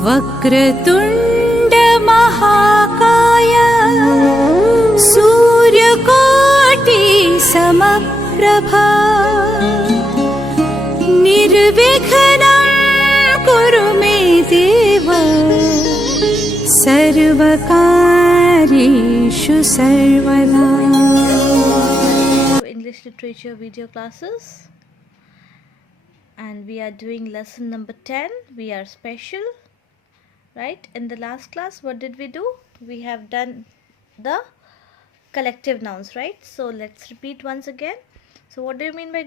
वक्रतुण्ड महाकाय सूर्यकोटि समप्रभा निर्विघ्नं कुरु मे देव सर्वकार्येषु सर्वदा. English literature video classes, and we are doing lesson number 10. We are special, right? In the last class, what did we do? We have done the collective nouns, right? So let's repeat once again. So what do you mean by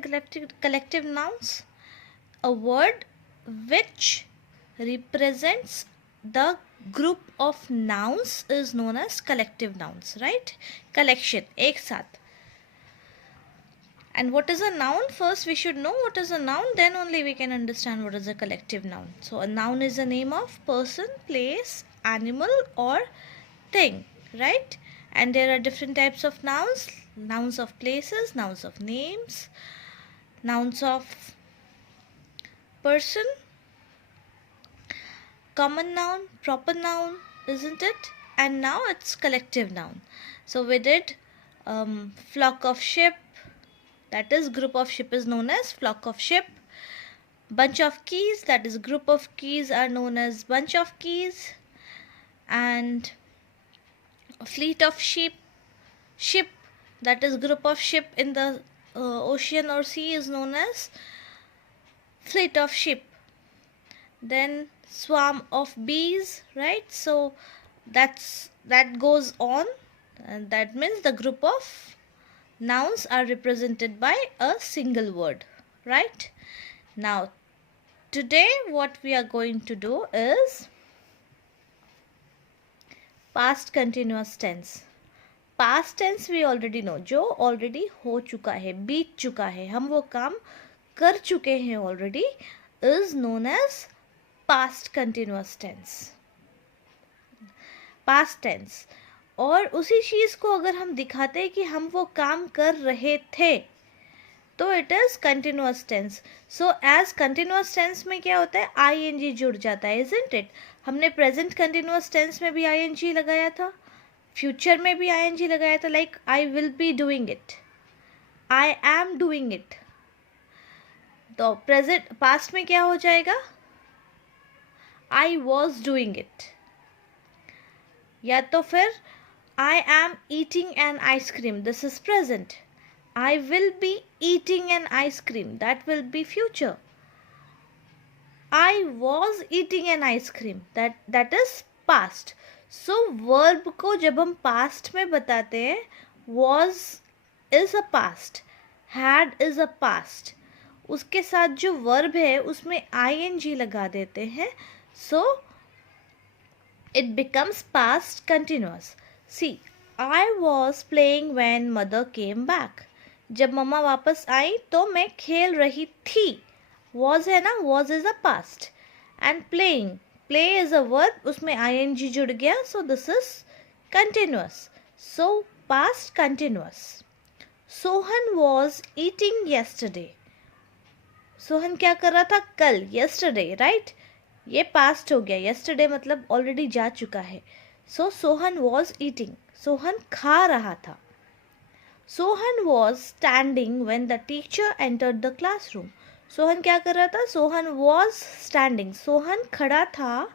collective nouns? A word which represents the group of nouns is known as collective nouns, right? Collection, ek sath. And what is a noun? First we should know what is a noun, then only we can understand what is a collective noun. So a noun is a name of person, place, animal or thing, right? And there are different types of nouns: nouns of places, nouns of names, nouns of person, common noun, proper noun, isn't it? And now it's collective noun. So we did flock of sheep, that is group of sheep is known as flock of sheep. Bunch of keys, that is group of keys are known as bunch of keys. And a fleet of ship, that is group of ship in the ocean or sea is known as fleet of ship. Then swarm of bees, right? So that goes on, and that means the group of nouns are represented by a single word, right? Now today what we are going to do is past continuous tense. Past tense we already know, जो already हो चुका है, बीत चुका है, हम वो काम कर चुके हैं already, is known as past continuous tense. Past tense. और उसी चीज़ को अगर हम दिखाते हैं कि हम वो काम कर रहे थे तो it is continuous tense. So as continuous tense में क्या होता है, आईएनजी जुड़ जाता है, इजंट इट? हमने प्रेजेंट कंटिन्यूअस टेंस में भी आईएनजी लगाया था, फ्यूचर में भी आईएनजी लगाया था, like I will be doing it, I am doing it. तो प्रेजेंट पास्ट में क्या हो जाएगा, आई वॉज डूइंग इट. या तो फिर I am eating an ice cream, this is present. I will be eating an ice cream, that will be future. I was eating an ice cream, that is past. So verb को जब हम past में बताते हैं, was is a past, had is a past, उसके साथ जो verb है उसमें ing लगा देते हैं, so it becomes past continuous. See, I was playing when mother came back. जब मम्मा वापस आई तो मैं खेल रही थी. Was है ना, was is a past. And playing, play is a verb, उसमें ing जुड़ गया, so this is continuous. So past continuous. Sohan was eating yesterday. Sohan क्या कर रहा था कल, yesterday, right? ये past हो गया, yesterday मतलब already जा चुका है. So Sohan was eating, Sohan खा रहा था. Sohan was standing when the teacher entered the classroom. Sohan क्या कर रहा था, सोहन was standing, सोहन खड़ा था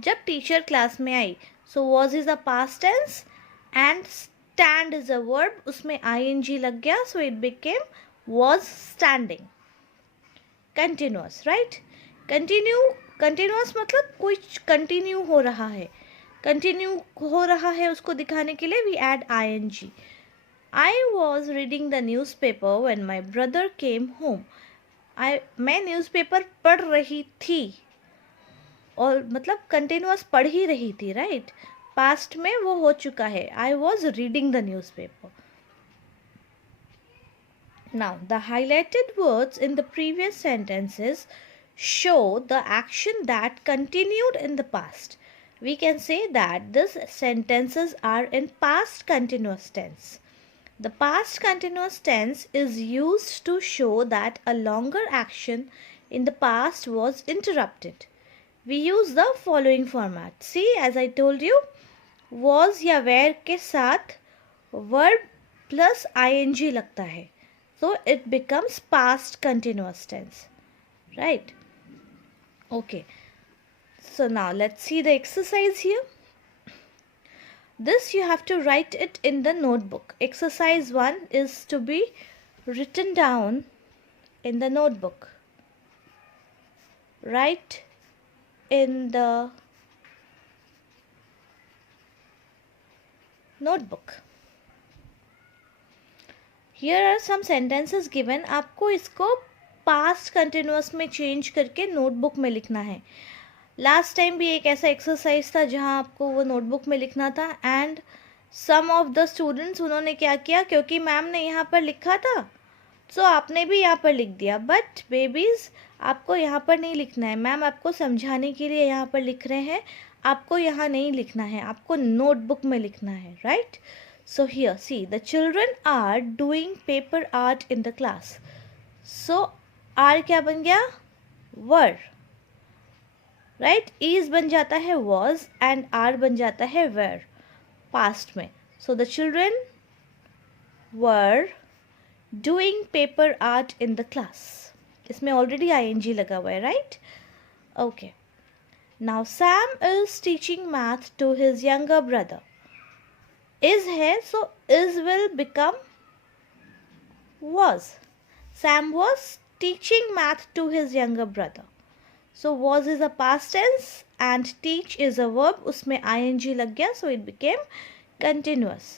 जब टीचर क्लास में आई. So was is a past tense and stand is a verb, उसमें ing लग गया, so it became was standing. Continuous, right? Continuous मतलब कुछ continue हो रहा है, कंटिन्यू हो रहा है, उसको दिखाने के लिए we add ing. I was reading the newspaper when my brother came home. मैं न्यूज़पेपर पढ़ रही थी, और मतलब कंटिन्यूअस पढ़ ही रही थी, राइट? पास्ट में वो हो चुका है, I was reading the newspaper. Now the highlighted words in the previous sentences show the action that continued in the past. We can say that these sentences are in past continuous tense. The past continuous tense is used to show that a longer action in the past was interrupted. we use the following format. See, as I told you, was या were के साथ verb plus ing लगता है, so it becomes past continuous tense, right? Okay, so now let's see the exercise here. This you have to write it in the notebook. Exercise 1 is to be written down in the notebook. Write in the notebook. Here are some sentences given. आपको इसको past continuous में change करके notebook में लिखना है. Last time भी एक ऐसा एक्सरसाइज था जहाँ आपको वो नोटबुक में लिखना था, and some of the students उन्होंने क्या किया, क्योंकि मैम ने यहाँ पर लिखा था सो आपने भी यहाँ पर लिख दिया. बट बेबीज़, आपको यहाँ पर नहीं लिखना है. मैम आपको समझाने के लिए यहाँ पर लिख रहे हैं, आपको यहाँ नहीं लिखना है, आपको नोटबुक में लिखना है, right? So here see, the children are doing paper art in the class. So are क्या बन गया? वर, राइट? इज बन जाता है वॉज एंड आर बन जाता है वेर पास्ट में. So the children were doing paper art in the class. इसमें ऑलरेडी आईएनजी लगा हुआ है, right? Okay, now Sam is teaching math to his younger brother. Is है, so is will become was. Sam was teaching math to his younger brother. So was is a past tense and teach is a verb. उसमें ing लग गया, so it became continuous.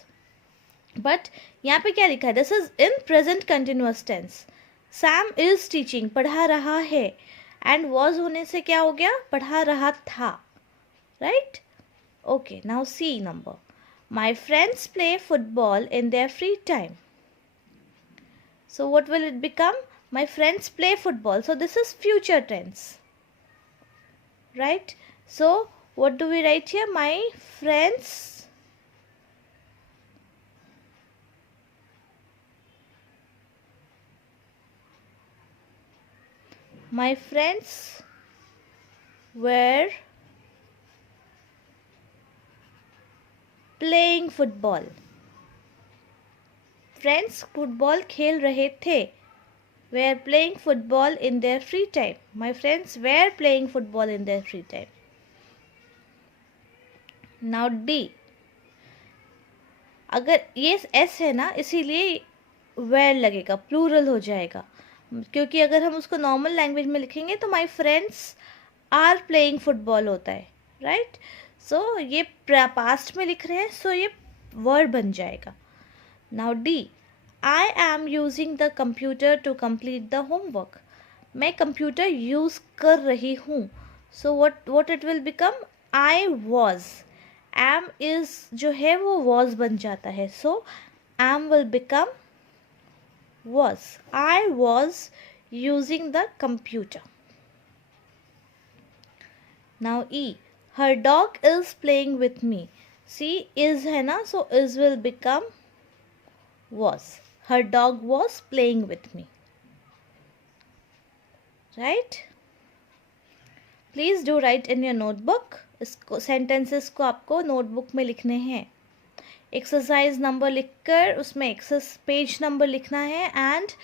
But यहाँ पे क्या लिखा है? This is in present continuous tense. Sam is teaching, पढ़ा रहा है, and was होने से क्या हो गया? पढ़ा रहा था, right? Okay, now C number. My friends play football in their free time. So what will it become? My friends play football. So this is future tense, right? So what do we write here? My friends were playing football. Friends football खेल रहे थे. Were playing football in their free time. My friends were playing football in their free time. Now D, अगर ये S है ना, इसीलिए where लगेगा, plural हो जाएगा, क्योंकि अगर हम उसको नॉर्मल लैंग्वेज में लिखेंगे तो my friends are playing football होता है, राइट? सो ये पास्ट में लिख रहे हैं, सो ये वर्ड बन जाएगा. Now D, I am using the computer to complete the homework. मैं कंप्यूटर यूज़ कर रही हूँ. So what it will become? I was. Am is जो है वो was बन जाता है. So am will become was. I was using the computer. Now E, her dog is playing with me. See, is है ना, so is will become was. Her dog was playing with me, right? Please do write in your notebook. इसको sentences को आपको notebook में लिखने हैं. exercise number लिखकर उसमें पेज नंबर लिखना है, and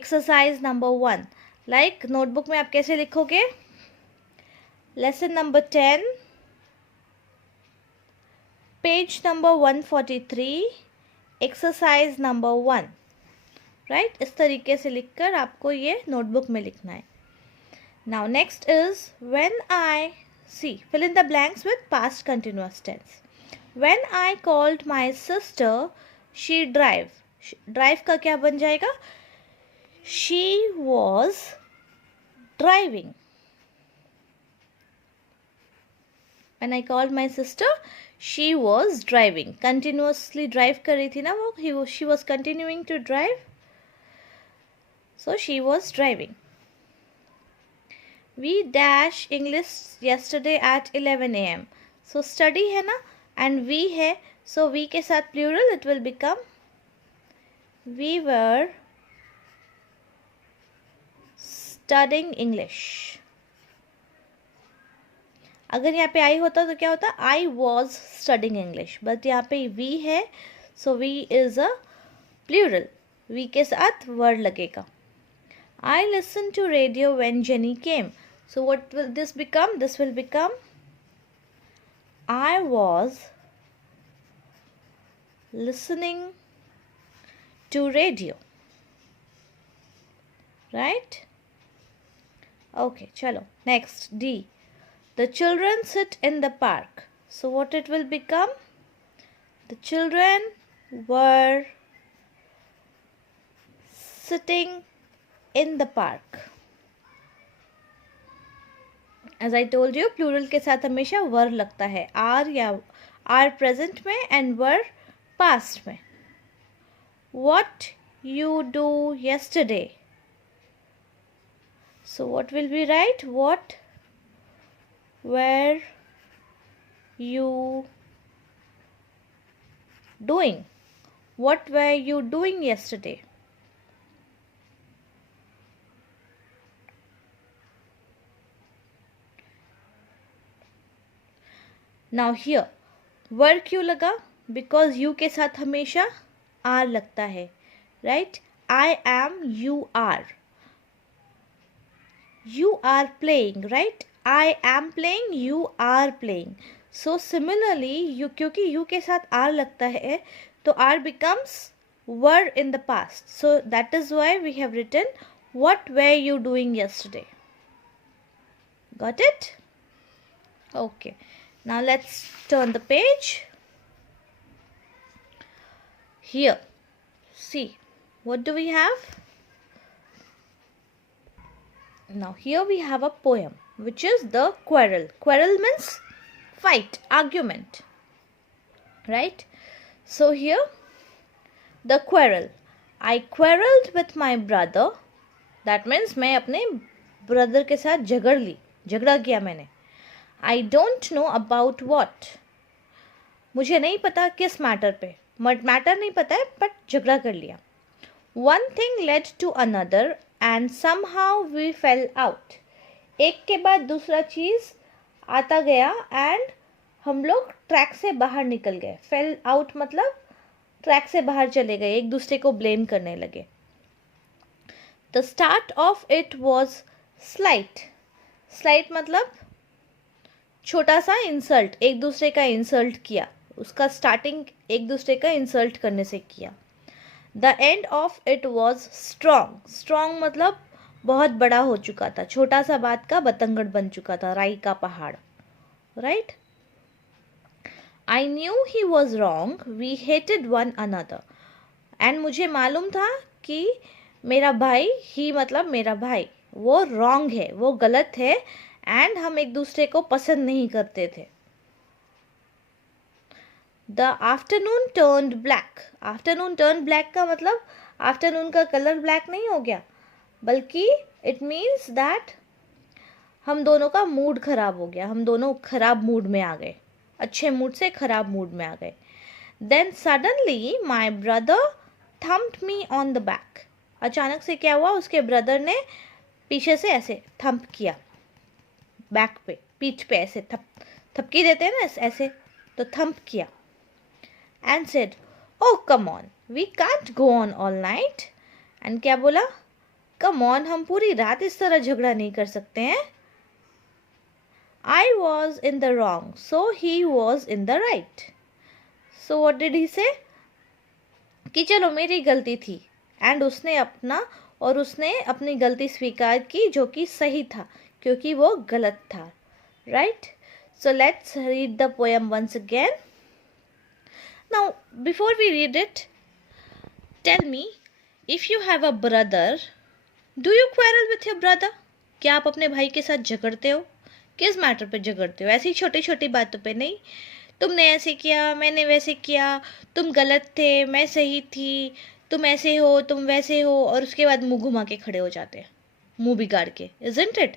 exercise number 1 like notebook में आप कैसे लिखोगे? lesson number 10 page number 143 exercise number 1, right? इस तरीके से लिखकर आपको ये नोटबुक में लिखना है. Now next is when I see, fill in the blanks with past continuous tense. When I called my sister she drive. Drive का क्या बन जाएगा? She was driving. When I called my sister, she was driving. Continuously drive कर रही थी ना वो, she was continuing to drive. So she was driving. We dash English yesterday at 11 a.m. So study है ना, and we है, so we के साथ plural it will become we were studying English. अगर यहाँ पे आई होता तो क्या होता, I was studying English, but यहाँ पे वी है, so we is a plural, we के साथ वर्ड लगेगा. I listened to radio when Jenny came. So what will this become? This will become I was listening to radio. Right? Okay, chalo. Next, D. The children sit in the park. So what it will become? The children were sitting in the park. As I told you, plural के साथ हमेशा were लगता है, are या are present में and were past में. What you do yesterday? So what will we write? What were you doing? What were you doing yesterday? Now here were क्यों लगा? बिकॉज यू के साथ हमेशा आर लगता है, right? I am, you are. You are playing, right? I am playing, you are playing. So similarly you, क्योंकि you के साथ आर लगता है तो are becomes were in the past. So that is why we have written what were you doing yesterday. Got it? Okay. Now let's turn the page. Here, see, what do we have? Now here we have a poem, which is the quarrel. Quarrel means fight, argument, right? So here, the quarrel. I quarreled with my brother. That means मैं अपने brother के साथ झगड़ा किया मैंने. I don't know about what. मुझे नहीं पता किस मैटर पे, मैटर नहीं पता है, बट झगड़ा कर लिया. One thing led to another and somehow we fell out. एक के बाद दूसरा चीज़ आता गया and हम लोग ट्रैक से बाहर निकल गए. Fell out मतलब ट्रैक से बाहर चले गए, एक दूसरे को ब्लेम करने लगे. The start of it was slight. Slight मतलब छोटा सा इंसल्ट, एक दूसरे का इंसल्ट किया, उसका स्टार्टिंग एक दूसरे का इंसल्ट करने से किया. The end of it was strong. Strong मतलब बहुत बड़ा हो चुका था, छोटा सा बात का बतंगड़ बन चुका था, राई का पहाड़, right? I knew he was wrong, we hated one another. And मुझे मालूम था कि मेरा भाई, ही मतलब मेरा भाई, वो रॉन्ग है, वो गलत है, एंड हम एक दूसरे को पसंद नहीं करते थे. The afternoon turned black. Afternoon turn black का मतलब आफ्टरनून का कलर ब्लैक नहीं हो गया, बल्कि इट मीन्स दैट हम दोनों का मूड खराब हो गया, हम दोनों खराब मूड में आ गए, अच्छे मूड से खराब मूड में आ गए. Then suddenly my brother thumped me on the back. अचानक से क्या हुआ, उसके ब्रदर ने पीछे से ऐसे थम्प किया, बैक पे, पीठ पे ऐसे थपकी देते हैं ना ऐसे, तो थम्प किया. And said, oh come on, we can't go on all night. And क्या बोला? कम ऑन, हम पूरी रात इस तरह झगड़ा नहीं कर सकते हैं. I was in the wrong, so he was in the right. So what did he से? कि चलो मेरी गलती थी, एंड उसने अपनी गलती स्वीकार की, जो कि सही था, क्योंकि वो गलत था, right? So let's read the poem once again. Now before we read it, tell me, if you have a brother, do you quarrel with your brother? क्या आप अपने भाई के साथ झगड़ते हो? किस मैटर पे झगड़ते हो? ऐसी छोटी छोटी बातों पे नहीं, तुमने ऐसे किया, मैंने वैसे किया, तुम गलत थे, मैं सही थी, तुम ऐसे हो, तुम वैसे हो, और उसके बाद मुंह घुमा के खड़े हो जाते हैं, मुंह बिगाड़ के. Isn't it?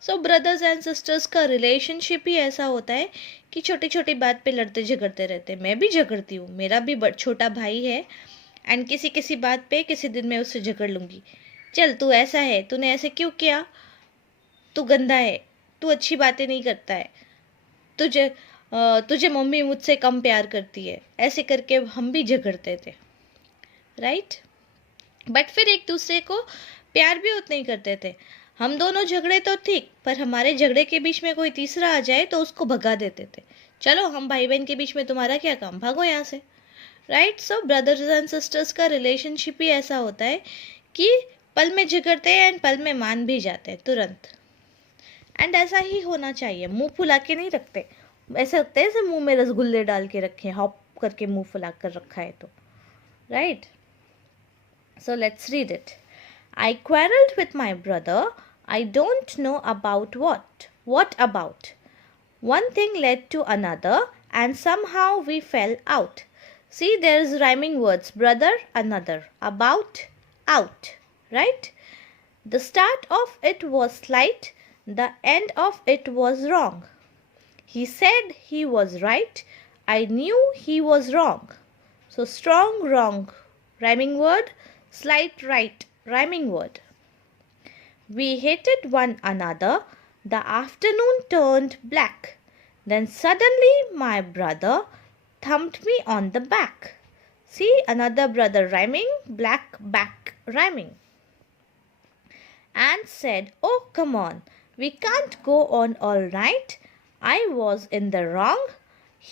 So brothers and sisters का रिलेशनशिप ही ऐसा होता है कि छोटी छोटी बात पे लड़ते झगड़ते रहते हैं. मैं भी झगड़ती हूँ, मेरा भी छोटा भाई है, एंड किसी बात पे किसी दिन मैं उससे झगड़ लूँगी. चल तू ऐसा है, तूने ऐसे क्यों किया, तू गंदा है, तू अच्छी बातें नहीं करता है, तुझे मम्मी मुझसे कम प्यार करती है, ऐसे करके हम भी झगड़ते थे, राइट। बट फिर एक दूसरे को प्यार भी उतना ही करते थे। हम दोनों झगड़े तो ठीक, पर हमारे झगड़े के बीच में कोई तीसरा आ जाए तो उसको भगा देते थे। चलो हम भाई बहन के बीच में तुम्हारा क्या काम, भागो यहाँ से, right. So brothers and sisters का रिलेशनशिप ही ऐसा होता है कि पल में झगड़ते हैं एंड पल में मान भी जाते हैं तुरंत। एंड ऐसा ही होना चाहिए, मुंह फुला के नहीं रखते। ऐसे लगता है जैसे मुंह में रसगुल्ले डाल के रखे, हॉप करके मुंह फुला कर रखा है तो, right. So let's read it. I quarreled with my brother. I don't know about what. What about? One thing led to another, and somehow we fell out. See, there's rhyming words. Brother, another. About, out. Right? The start of it was slight. The end of it was wrong. He said he was right. I knew he was wrong. So strong, wrong. Rhyming word. Slight, right. Rhyming word. We hated one another. The afternoon turned black. Then suddenly my brother thumped me on the back. See, another brother rhyming, black, back rhyming. And said, "Oh, come on. We can't go on all night. I was in the wrong.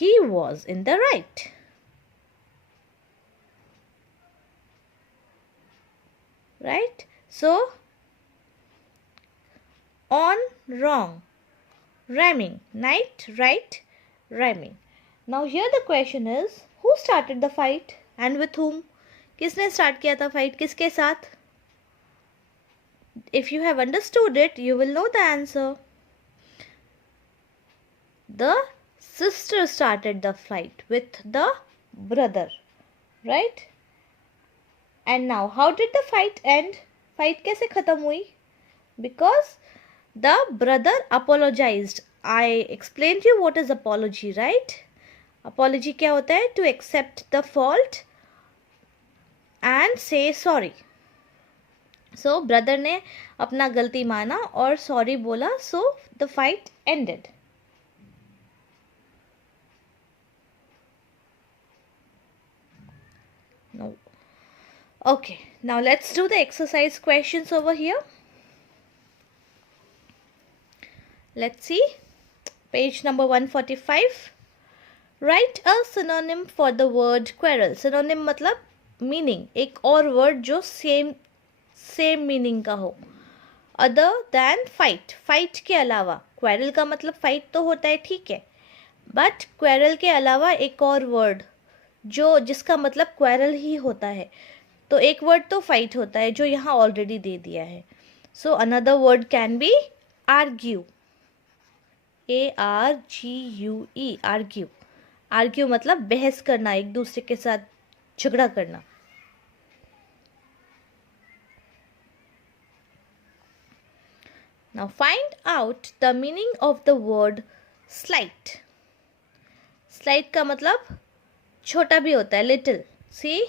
He was in the right." Right? So, on, wrong, rhyming. Night, right, rhyming. Now here the question is, who started the fight and with whom? किसने start किया था fight, किसके साथ? If you have understood it, you will know the answer. The sister started the fight with the brother, right? And now, how did the fight end? Fight कैसे खत्म हुई? Because the brother apologized. I explained you what is apology, right? Apology क्या होता है? To accept the fault and say sorry. So brother ने अपना गलती माना और sorry बोला. So the fight ended. No. Okay, now let's do the exercise questions over here. Let's see. Page number 145. Write a synonym for the word quarrel. Synonym मतलब meaning, एक और word जो same meaning का हो. Other than fight. Fight के अलावा. Quarrel का मतलब fight तो होता है, ठीक है. But quarrel के अलावा एक और word जो जिसका मतलब quarrel ही होता है. तो एक वर्ड तो फाइट होता है जो यहाँ ऑलरेडी दे दिया है. So another word can be argue. ARGUE. Argue. Argue मतलब बहस करना, एक दूसरे के साथ झगड़ा करना. Now find out the meaning of the word slight. Slight का मतलब छोटा भी होता है, little. See,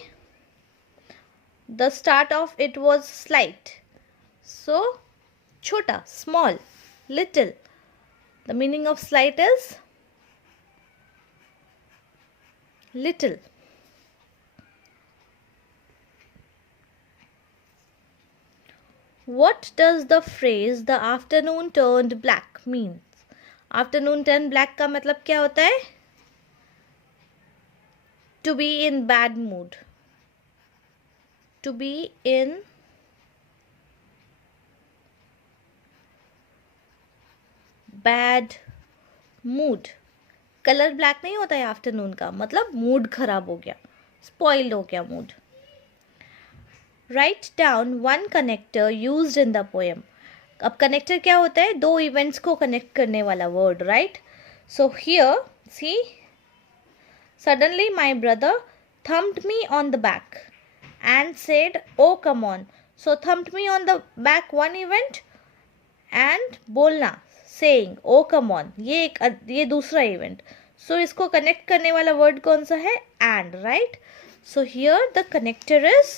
the start of it was slight. So, chota, small, little. The meaning of slight is little. What does the phrase "the afternoon turned black" means? Afternoon turned black का मतलब क्या होता है? To be in bad mood. To be in bad mood. Colour black नहीं होता है afternoon का, मतलब मूड खराब हो गया, स्पॉइल्ड हो गया mood. Write down one connector used in the poem. अब कनेक्टर क्या होता है? दो इवेंट्स को कनेक्ट करने वाला word, right. So here see, suddenly my brother thumped me on the back and said, "Oh, come on." So thumped me on the back, one event, and बोलना, saying, "Oh, come on." ये दूसरा event. So इसको connect करने वाला word कौन सा है? And, right? So here the connector is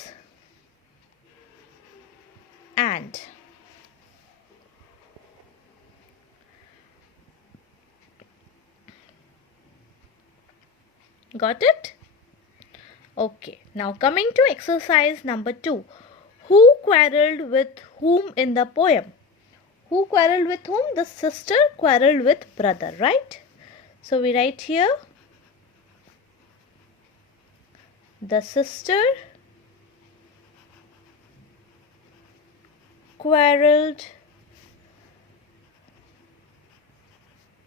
and. Got it? Okay, now coming to exercise number 2. Who quarreled with whom in the poem? Who quarreled with whom? The sister quarreled with brother, right? So we write here, the sister quarreled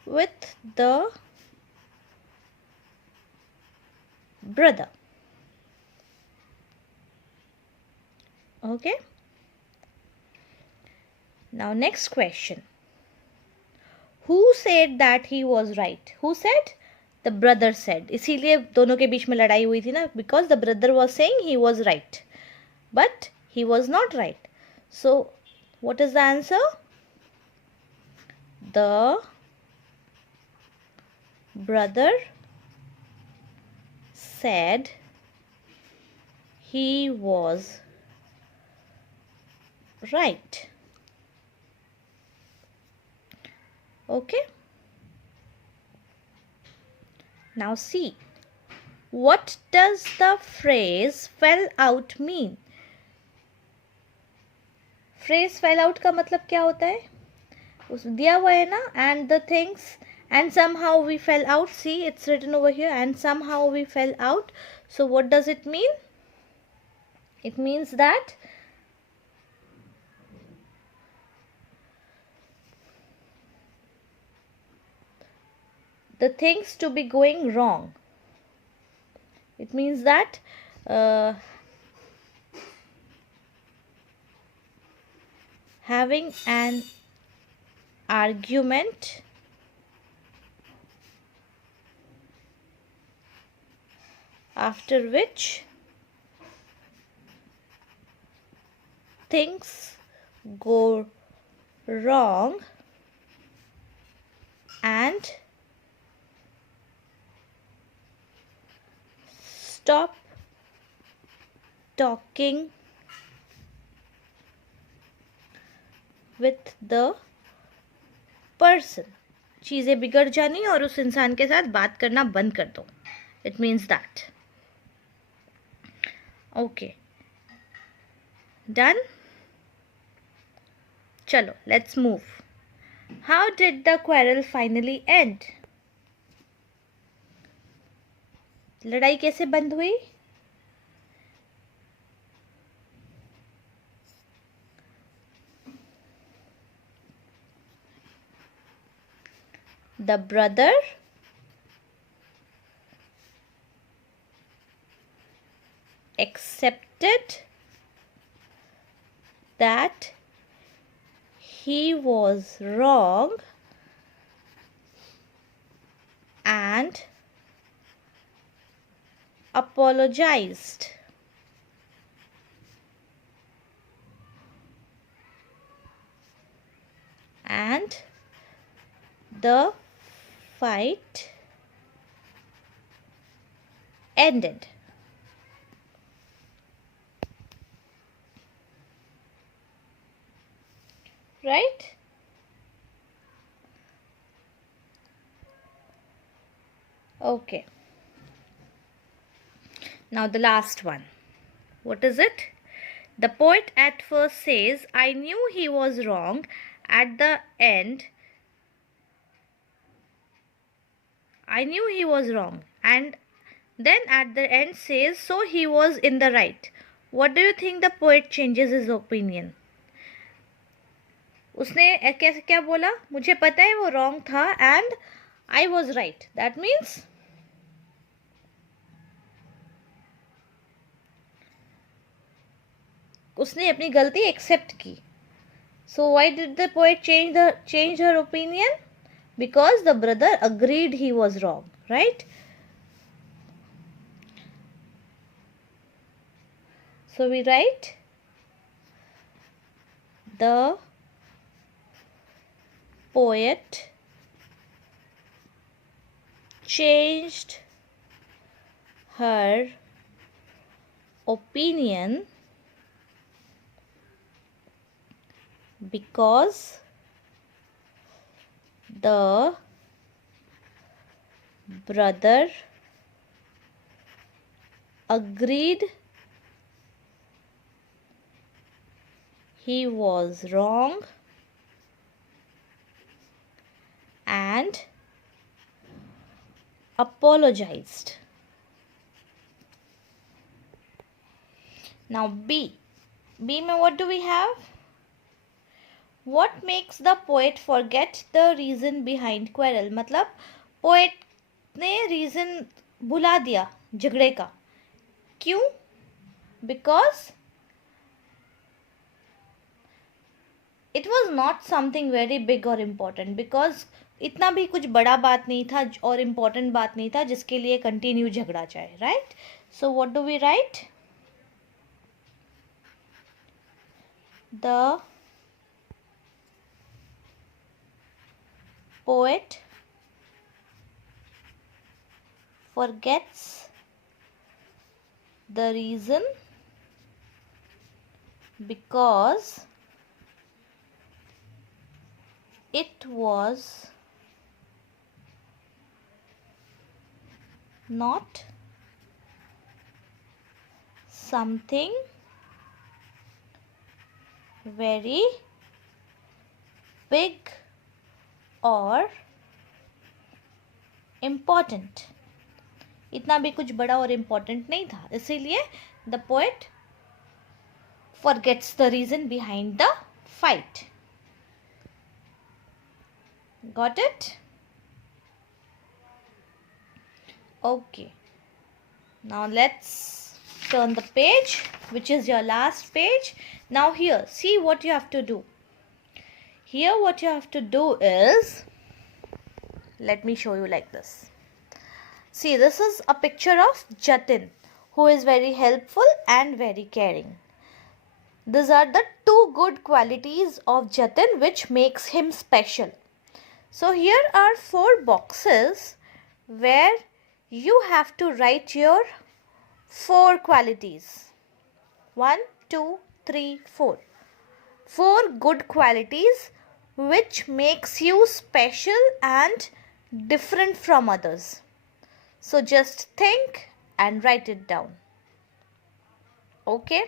with the brother. Okay. Now next question. Who said that he was right? Who said? The brother said. इसीलिए दोनों के बीच में लड़ाई हुई थी ना, because the brother was saying he was right, but he was not right. So what is the answer? The brother said he was right. Okay. Now see, what does the phrase fell out mean? Phrase fell out का मतलब क्या होता है? उस दिया हुआ है ना, and the things and somehow we fell out. See, it's written over here, and somehow we fell out. So what does it mean? It means that the things to be going wrong. It means that having an argument after which things go wrong and stop talking with the person. चीज़ें बिगड़ जानी और उस इंसान के साथ बात करना बंद कर दो. It means that. Okay. Done? Chalo, let's move. How did the quarrel finally end? लड़ाई कैसे बंद हुई? The brother accepted that he was wrong and apologized. And the fight ended. Right? Okay. Now the last one. What is it? The poet at first says, I knew he was wrong. At the end, I knew he was wrong. And then at the end says, so he was in the right. What do you think the poet changes his opinion? उसने कैसे क्या बोला? मुझे पता है वो wrong था and I was right. That means उसने अपनी गलती accept की. So why did the poet change her opinion? Because the brother agreed he was wrong, right? So we write the poet changed her opinion because the brother agreed he was wrong and apologized. Now B. B में what do we have? What makes the poet forget the reason behind quarrel? मतलब poet ने reason भुला दिया झगड़े का. क्यों? Because it was not something very big or important. Because इतना भी कुछ बड़ा बात नहीं था और important बात नहीं था जिसके लिए कंटिन्यू झगड़ा जाए. Right? So what do we write? The poet forgets the reason because it was not something very big or important. इतना भी कुछ बड़ा और important नहीं था, इसीलिए the poet forgets the reason behind the fight. Got it? Okay. Now let's turn the page, which is your last page. Now here, see what you have to do. Here what you have to do is, let me show you like this. See, this is a picture of Jatin, who is very helpful and very caring. These are the two good qualities of Jatin which makes him special. So here are 4 boxes where you have to write your 4 qualities. 1, 2, 3, 4. 4 good qualities which makes you special and different from others. So just think and write it down. Okay?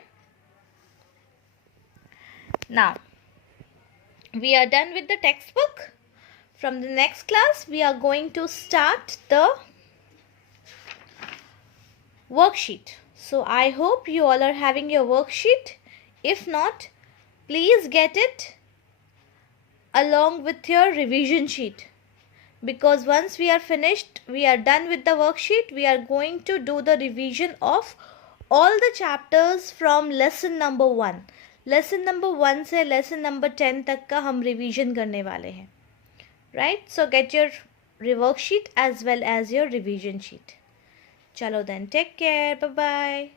Now, we are done with the textbook. From the next class, we are going to start the worksheet. So I hope you all are having your worksheet. If not, please get it along with your revision sheet. Because once we are finished, we are done with the worksheet, we are going to do the revision of all the chapters from lesson number 1. Lesson number 1 से lesson number 10 तक का हम revision करने वाले हैं. Right? So get your worksheet as well as your revision sheet. Chalo then, take care. Bye-bye.